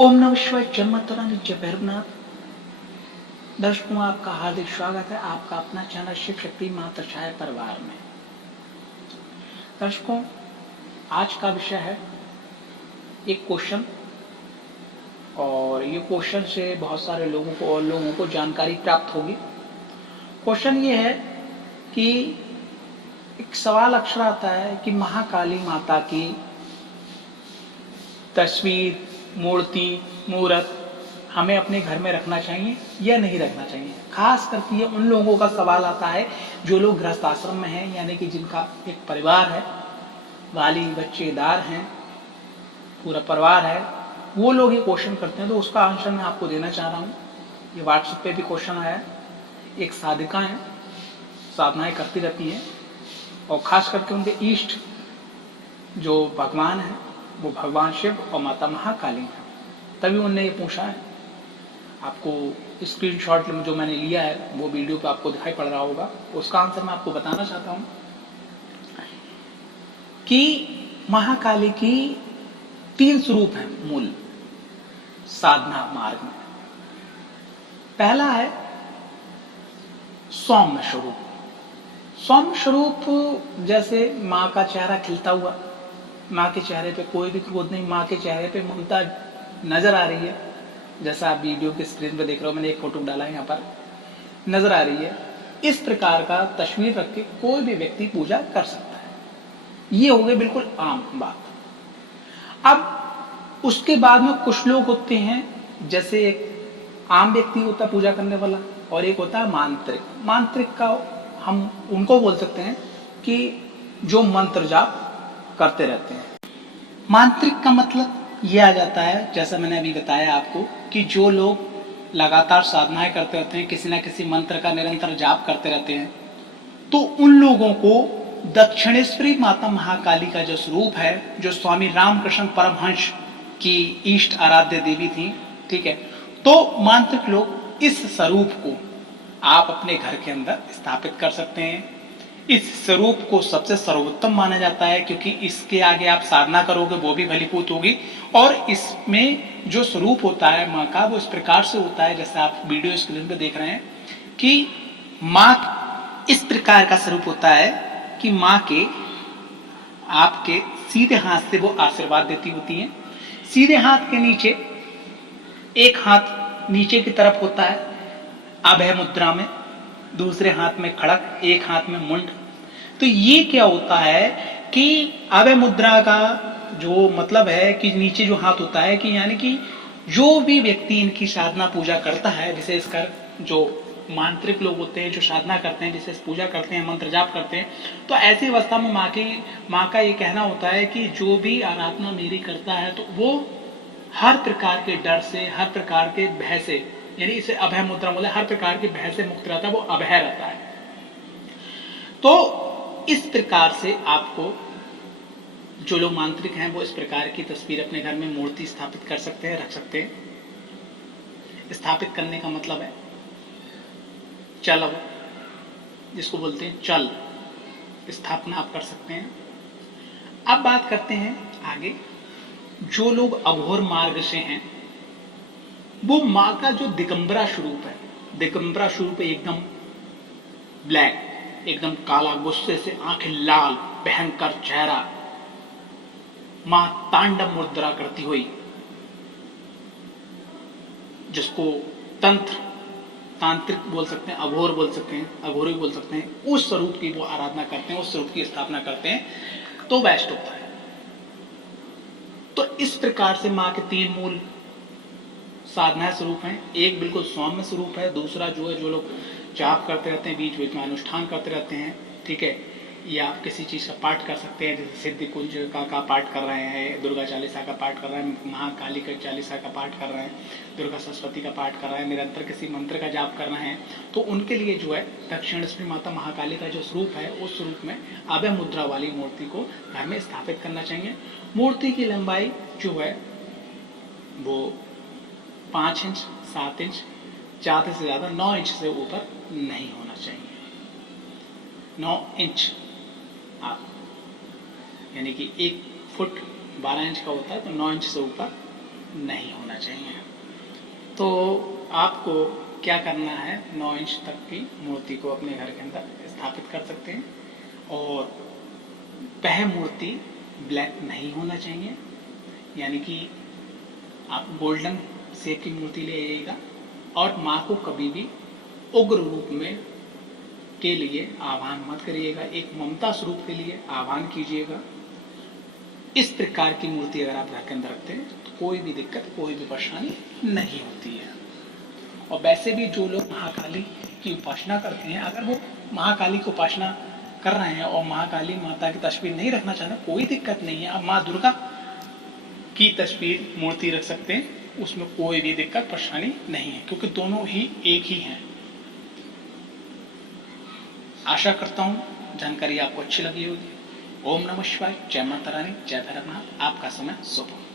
ओम नमः शिवाय। जन्मतरा नित्य भैरवनाथ। दर्शकों, आपका हार्दिक स्वागत है आपका अपना चैनल शिव शक्ति माता छाया परिवार में। दर्शकों, आज का विषय है एक क्वेश्चन, और ये क्वेश्चन से बहुत सारे लोगों को जानकारी प्राप्त होगी। क्वेश्चन ये है कि एक सवाल अक्सर आता है कि महाकाली माता की तस्वीर, मूर्ति, मूर्त हमें अपने घर में रखना चाहिए या नहीं रखना चाहिए। खास करके ये उन लोगों का सवाल आता है जो लोग गृहस्थ आश्रम में हैं, यानी कि जिनका एक परिवार है, वाली बच्चेदार हैं, पूरा परिवार है, वो लोग ये क्वेश्चन करते हैं। तो उसका आंसर मैं आपको देना चाह रहा हूँ। ये व्हाट्सएप पे भी क्वेश्चन आया है। एक साधिका है, साधनाएं करती रहती हैं, और खास करके उनके इष्ट जो भगवान है वो भगवान शिव और माता महाकाली है। तभी उनने ये पूछा है। आपको स्क्रीनशॉट जो मैंने लिया है वो वीडियो पे आपको दिखाई पड़ रहा होगा। उसका आंसर मैं आपको बताना चाहता हूं कि महाकाली की 3 स्वरूप हैं मूल साधना मार्ग में। पहला है सौम्य स्वरूप। सौम्य स्वरूप जैसे माँ का चेहरा खिलता हुआ, माँ के चेहरे पे कोई भी क्रोध नहीं, माँ के चेहरे पे ममता नजर आ रही है, जैसा आप वीडियो के स्क्रीन पे देख रहे हो, मैंने एक फोटो डाला है यहाँ पर, नजर आ रही है। इस प्रकार का तस्वीर रख के कोई भी व्यक्ति पूजा कर सकता है। ये हो गई बिल्कुल आम बात। अब उसके बाद में कुछ लोग होते हैं, जैसे एक आम व्यक्ति होता है पूजा करने वाला, और एक होता है मांत्रिक। मांत्रिक का हम उनको बोल सकते हैं कि जो मंत्र जाप करते रहते हैं। मांत्रिक का मतलब यह आ जाता है, जैसा मैंने अभी बताया आपको, कि जो लोग लगातार साधनाएं करते रहते हैं, किसी न किसी मंत्र का निरंतर जाप करते रहते हैं, तो उन लोगों को दक्षिणेश्वरी माता महाकाली का जो स्वरूप है, जो स्वामी रामकृष्ण परमहंस की इष्ट आराध्य देवी थी, ठीक है, तो मांत्रिक लोग इस स्वरूप को आप अपने घर के अंदर स्थापित कर सकते हैं। इस स्वरूप को सबसे सर्वोत्तम माना जाता है, क्योंकि इसके आगे आप साधना करोगे वो भी फलीभूत होगी। और इसमें जो स्वरूप होता है माँ का, वो इस प्रकार से होता है, जैसे आप वीडियो स्क्रीन पे देख रहे हैं, कि माँ इस प्रकार का स्वरूप होता है कि माँ के आपके सीधे हाथ से वो आशीर्वाद देती होती हैं। सीधे हाथ के नीचे एक हाथ नीचे की तरफ होता है अभय मुद्रा में, दूसरे हाथ में खड़क, एक हाथ में मुंड। तो ये क्या होता है कि अभय मुद्रा का जो मतलब है कि नीचे जो हाथ होता है, कि यानी कि जो भी व्यक्ति इनकी साधना पूजा करता है, विशेषकर जो मांत्रिक लोग होते हैं जो साधना करते हैं, विशेष पूजा करते हैं, मंत्र जाप करते हैं, तो ऐसी अवस्था में माँ का ये कहना होता है कि जो भी आराधना मेरी करता है तो वो हर प्रकार के डर से, हर प्रकार के भय से, यानी इसे अभय मुद्रा बोले, हर प्रकार के भय से मुक्त रहता है, वो अभय रहता है। तो इस प्रकार से आपको जो लोग मांत्रिक हैं वो इस प्रकार की तस्वीर अपने घर में मूर्ति स्थापित कर सकते हैं, रख सकते हैं। स्थापित करने का मतलब है चल, जिसको बोलते हैं चल, स्थापना आप कर सकते हैं। अब बात करते हैं आगे, जो लोग अघोर मार्ग से हैं, वो माँ का जो दिगंबरा स्वरूप है, दिगंबरा स्वरूप एकदम ब्लैक, एकदम काला, गुस्से से आंखें लाल, भयंकर चेहरा, मां तांडव मुद्रा करती हुई, जिसको तांत्रिक बोल सकते हैं, अघोर बोल सकते हैं, अघोरी बोल सकते हैं, उस स्वरूप की वो आराधना करते हैं, उस स्वरूप की स्थापना करते हैं, तो बेस्ट होता है। तो इस प्रकार से मां के 3 मूल साधना स्वरूप हैं। एक बिल्कुल सौम्य स्वरूप है, दूसरा जो है जो लोग जाप करते रहते हैं, बीच बीच में अनुष्ठान करते रहते हैं, ठीक है, या आप किसी चीज का पाठ कर सकते हैं, जैसे सिद्धि कुंज का पाठ कर रहे हैं, दुर्गा चालीसा का पाठ कर रहे हैं, महाकाली का चालीसा का पाठ कर रहे हैं, दुर्गा सरस्वती का पाठ कर रहे हैं, निरंतर किसी मंत्र का जाप कर रहे हैं, तो उनके लिए जो है दक्षिणेश्वरी माता महाकाली का जो स्वरूप है, उस स्वरूप में अभय मुद्रा वाली मूर्ति को घर में स्थापित करना चाहिए। मूर्ति की लंबाई जो है वो 5 इंच, 7 इंच, ज्यादा से ज्यादा 9 इंच से ऊपर नहीं होना चाहिए। 9 इंच आप, यानी कि 1 फुट 12 इंच का होता है, तो 9 इंच से ऊपर नहीं होना चाहिए। तो आपको क्या करना है, 9 इंच तक की मूर्ति को अपने घर के अंदर स्थापित कर सकते हैं। और वह मूर्ति ब्लैक नहीं होना चाहिए, यानी कि आप गोल्डन शेप की मूर्ति ले आइएगा। और माँ को कभी भी उग्र रूप में के लिए आह्वान मत करिएगा, एक ममता स्वरूप के लिए आह्वान कीजिएगा। इस प्रकार की मूर्ति अगर आप घर के अंदर रखते हैं तो कोई भी दिक्कत, कोई भी परेशानी नहीं होती है। और वैसे भी जो लोग महाकाली की उपासना करते हैं, अगर वो महाकाली की उपासना कर रहे हैं और महाकाली माता की तस्वीर नहीं रखना चाहते, कोई दिक्कत नहीं है। आप माँ दुर्गा की तस्वीर मूर्ति रख सकते हैं, उसमें कोई भी दिक्कत परेशानी नहीं है, क्योंकि दोनों ही एक ही हैं। आशा करता हूं जानकारी आपको अच्छी लगी होगी। ओम नमः शिवाय, जय माता रानी, जय भैरवनाथ। आपका समय शुभ हो।